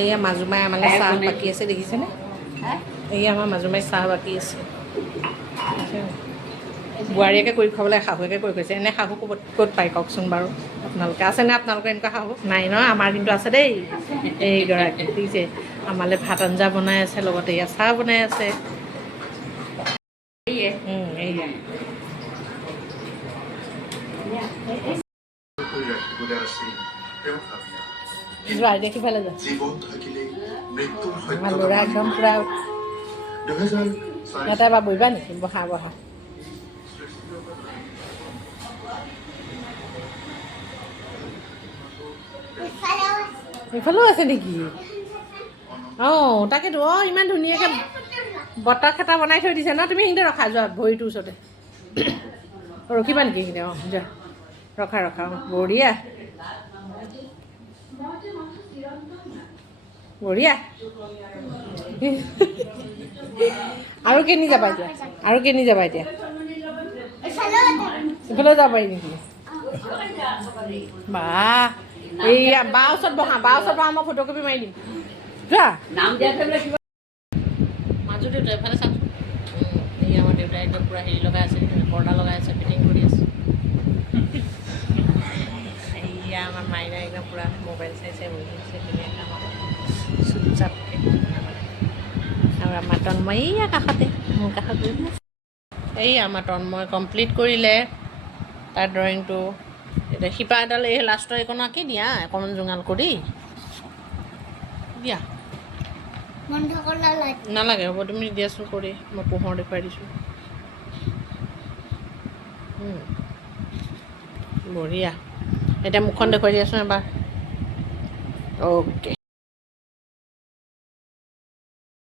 এয়া মাজুমাই আমালৈ চাহ বাকী আছে দেখিছেনে? এয়া আমাৰ মাজুমাই চাহ বাকী আছে। বোৱাৰীয়েকে কৰি খাবলৈ শাহুৱেকে কৰি খুৱাইছে। এনে শাহু ক'ত পায় কওকচোন বাৰু আপোনালোকে? আছেনে আপোনালোকৰ এনেকুৱা শাহু? নাই ন? আমাৰ কিন্তু আছে দেই। এইগৰাকী দেখিছে আমালৈ ভাত আঞ্জা বনাই আছে, লগতে এয়া চাহ বনাই আছে। যোৱা এতিয়া সিফালে যোৱা। আমাৰ ল'ৰা একদম পূৰা ইয়াতে এবাৰ বহিবা নেকি? বহা বহা। ইফালেও আছে নেকি? অঁ তাকেতো। অঁ ইমান ধুনীয়াকৈ বতৰ খেতা বনাই থৈ দিছে ন? তুমি সেইখিনিতে ৰখা, যোৱা ভৰিটোৰ ওচৰতে ৰখিবা নেকি সেইখিনিতে? অঁ যোৱা ৰখা ৰখা। অঁ বঢ়িয়া বঢ়িয়া। আৰু কেনি যাবা এতিয়া? আৰু কেনি যাবা এতিয়া? ইফালেও যাব পাৰি নেকি? বাহ, এইয়া বাৰ ওচৰত বহা, বাৰ ওচৰত বহা, মই ফটোকপি মাৰি দিম। যোৱা। মাজু দেউতা এফালে চাওকচোন। এই আমাৰ দেউতাই একদম পূৰা হেৰি লগাই আছে, পৰ্দা লগাই আছে, ফিটিং কৰি আছে। এয়া আমাৰ মাইনাই একদম পূৰা মোবাইল চাই চাই বহি আছে ধুনীয়াকৈ আমাৰ চুপচাপকৈ। আৰু আমাৰ তন্ময় এইয়া কাষতে, মোৰ কাষত বহি আছে। এই আমাৰ তন্ময় কমপ্লিট কৰিলে তাৰ ড্ৰয়িংটো। এতিয়া শিপা এডাল এই লাষ্টৰ এইকণ আঁকি দিয়া অকণমান জোঙাল কৰি দিয়া। নালাগে, হ'ব তুমি দিয়াচোন কৰি, মই পোহৰ দেখুৱাই দিছোঁ। বঢ়িয়া। এতিয়া মুখখন দেখুৱাই দিয়াচোন এবাৰ। অ'কে।